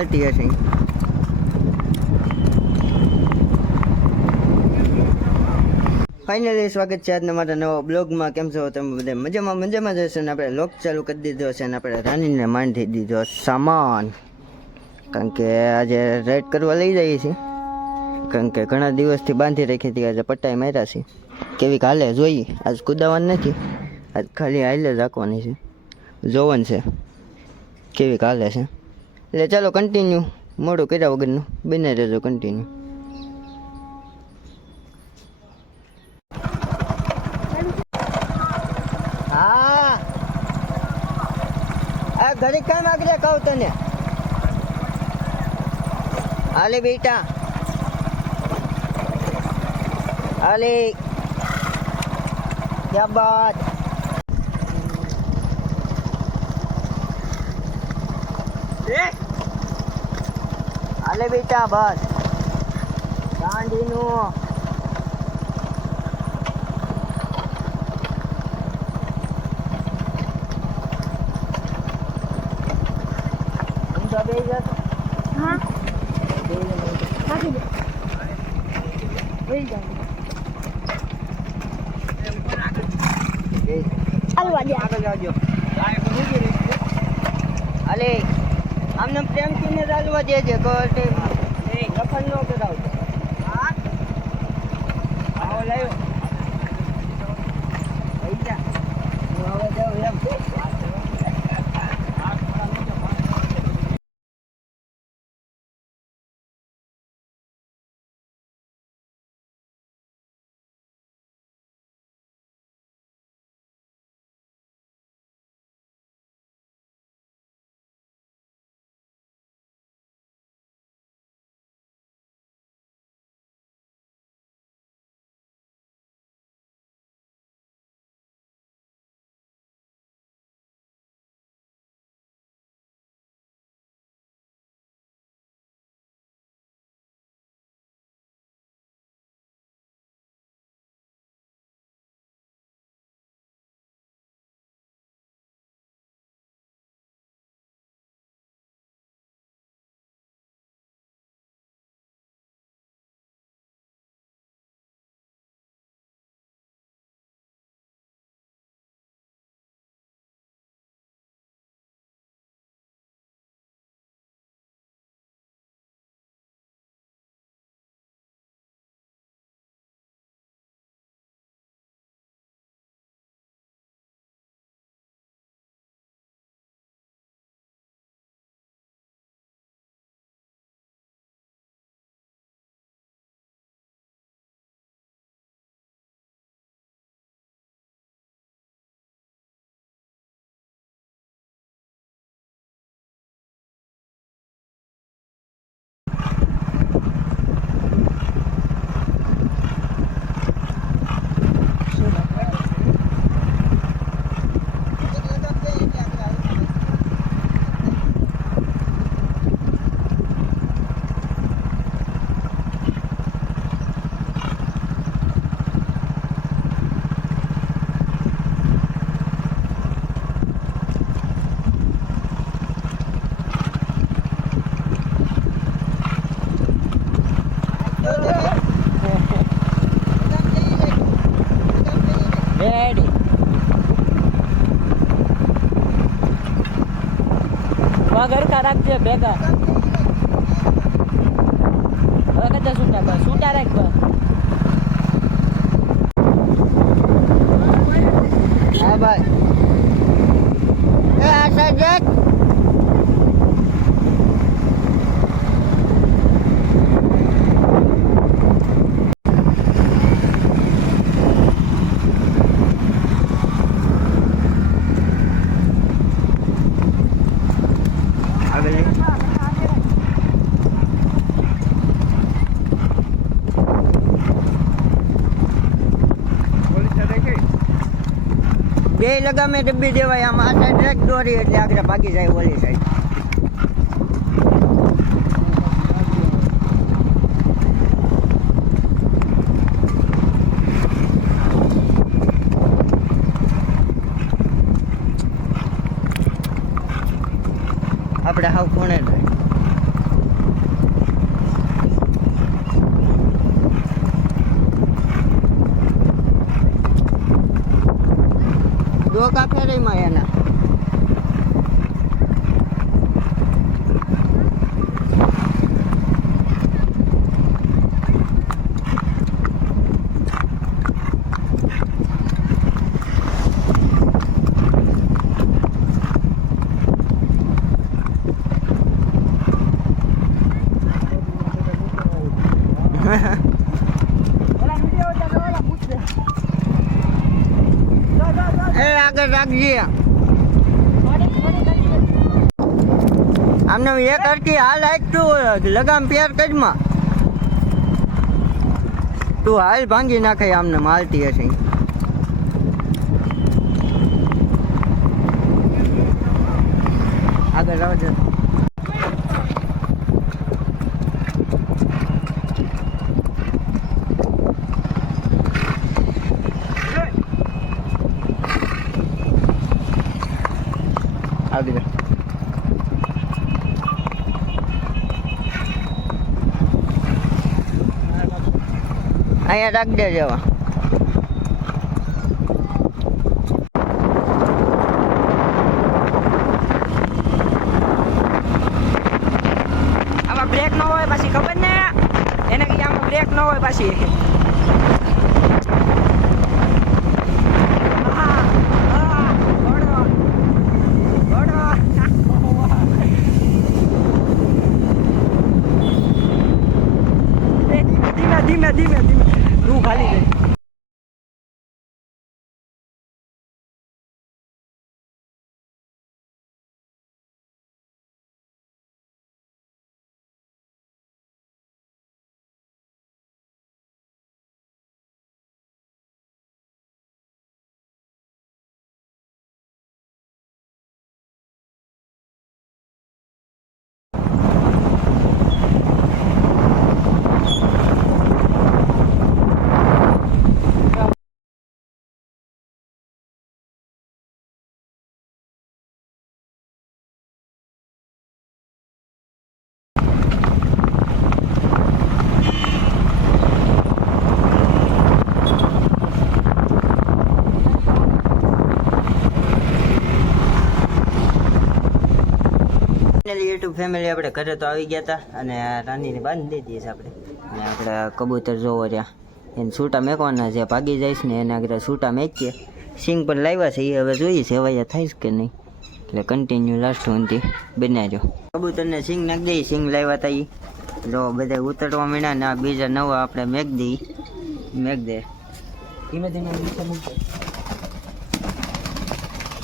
Party હશે. Finally સ્વાગત છે આજના મારા નવા બ્લોગમાં. કેમ છો તમે બધા? મજામાં જશે ને આપણે લોક ચાલુ કરી દીધો છે ને આપણે રાનીને માંડી દીધો સામાન, કારણ કે આજે રાઈડ કરવા લઈ જઈએ છીએ. કારણ કે ઘણા દિવસથી બાંધી રાખી હતી, આજે પટ્ટાઈ માર્યા છે. કેવી હાલે જોઈએ, આજ કુદાવાનું નથી, આજ ખાલી હાલે જ રાખવાની છે, જોવાનું છે કેવી હાલે છે. એટલે ચાલો કન્ટિન્યુ, મોડું કર્યા વગરનું બને રહેજો કન્ટિન્યુ. હા આ ઘડી કામ આગળ કહું તને. હાલે બેટા, હાલે, ક્યાં બાત. હાલે બેટા, બસ ગાંડીનું. हाँ અલે આમને પ્રેમથી ને ચાલવા દેજે, રફલ ન કરાવજો. આવો લાવ્યો પૈસા હું હવે જાઉં એમ. રેડી વગર કા રાખજે ભેગા. હવે કદા છૂટા બસ, છૂટા રાખ બસ. હા ભાઈ એ આ સાઈડ બે લગામે ડબ્બી દેવાય. આમ આ સાઈડ ટ્રેક દોરી એટલે આગળ ભાગી જાય ઓલી સાઈડ. આપણે હાવ ખૂણે જાય. કા ફેરીમાં એના આગળ રાખજે આમને એક અડકી હાલ તું લગામ પેર કજમાં તું હાલ ભાંગી નાખે આમને માલતી હશે આગળ આવજો આવી જા અહીંયા રાખ દે જવા આમાં બ્રેક ન હોય પછી ખબર ને એને કઈ આમાં બ્રેક ન હોય પછી ધીમે ધીમે ધીમે તું ખાલી ગઈ યુટ્યુબ ફેમિલી આપણે ઘરે તો આવી ગયા હતા અને રાનીને બાંધી દીધી છે આપણે અને આપણે કબૂતર જોવો રહ્યા એને છૂટા મેકવાના છે ભાગી જઈશ ને એને આગળ છૂટા મેકીએ સિંગ પણ લાવ્યા છે એ હવે જોઈએ છે હવાયા થાય કે નહીં એટલે કન્ટિન્યુ લાસ્ટ સુધી બનાવ્યો કબૂતરને સિંગ નાખી દઈ સિંગ લાવ્યા હતા એ જો બધા ઉતરવા માંડ્યા ને આ બીજા નવા આપણે મેક દે ધીમે ધીમે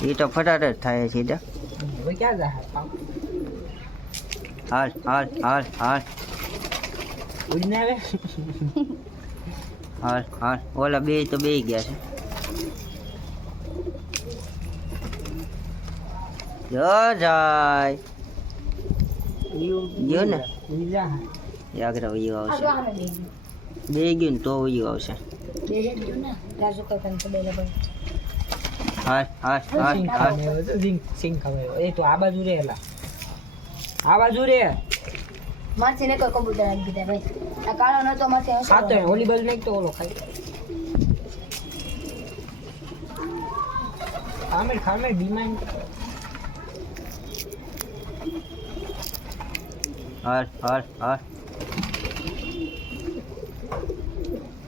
એ તો ફટાટ જ થાય સીધા ક્યાં જાય હાલ હાલ હાલ હાલ ઉડીને આવે હાલ હાલ ઓલા બે તો બે ગયા છે જો જાય ગયો ને યાગ્રા વયો આવશે બે ગયું ને તો વયો આવશે હાલ હાલ હાલ હાલ સિંગ ખવાય એ તો આ બાજુ રે એલા આ બાજુ રે માથે ને કોઈ કબૂતર આવી દીધા ભાઈ આ કાળો નતો માથે સાતો ઓલી બાજુ નાખ તો ઓલો ખાય ખામે ડિમાન્ડ હાલ હાલ હાલ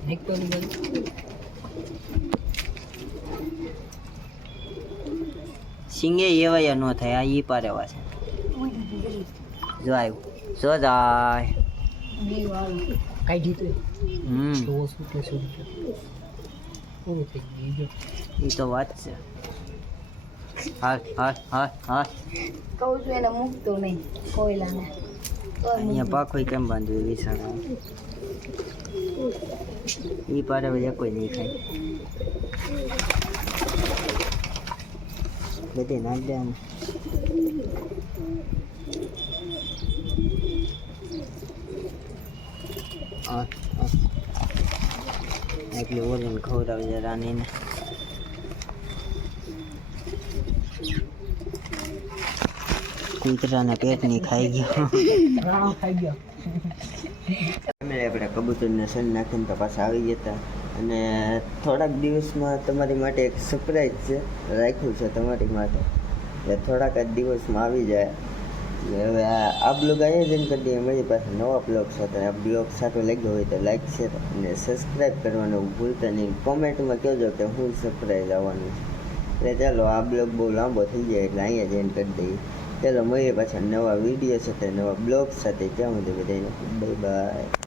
એક તો ઓલી બાજુ સિંગે એવાયા ન થાય આ ઈ પારેવા છે જો આવ્યું જો જાય કઈ જીતું એ તો વાત છે હાલ હાલ હાલ હાલ કહું છું એને મૂકતો નહીં કોયલાને અહીંયા પાખો કેમ બાંધ્યું વિસાણા ઈ પારે બધા કોઈ નહીં ખાય બધી નાખ દે આમ એટલી ઓલીને ખવડાવી છે રાનીને કૂતરાના પેટની ખાઈ ગયો આપણે કબૂતરને સન નાખીને તો પાછા આવી ગયા હતા અને થોડાક દિવસમાં તમારી માટે એક સરપ્રાઈઝ છે, રાખ્યું છે તમારી માટે, એટલે થોડાક જ દિવસમાં આવી જાય. એટલે હવે આ બ્લોગ અહીંયા જ કરી દઈએ. મારી પાસે નવા બ્લોગ સાથે. આ બ્લોગ સારો લાગ્યો હોય તો લાઈક શેર અને સબસ્ક્રાઈબ કરવાનું ભૂલતા નહીં. કોમેન્ટમાં કહેજો કે હું સરપ્રાઈઝ આવવાનું છે. એટલે ચાલો, આ બ્લોગ બહુ લાંબો થઈ જાય એટલે અહીંયા જ કરી દઈએ. ચાલો મળીએ પાછા નવા વિડીયો સાથે, નવા બ્લોગ સાથે. ત્યાં સુધી બધાને બાય બાય.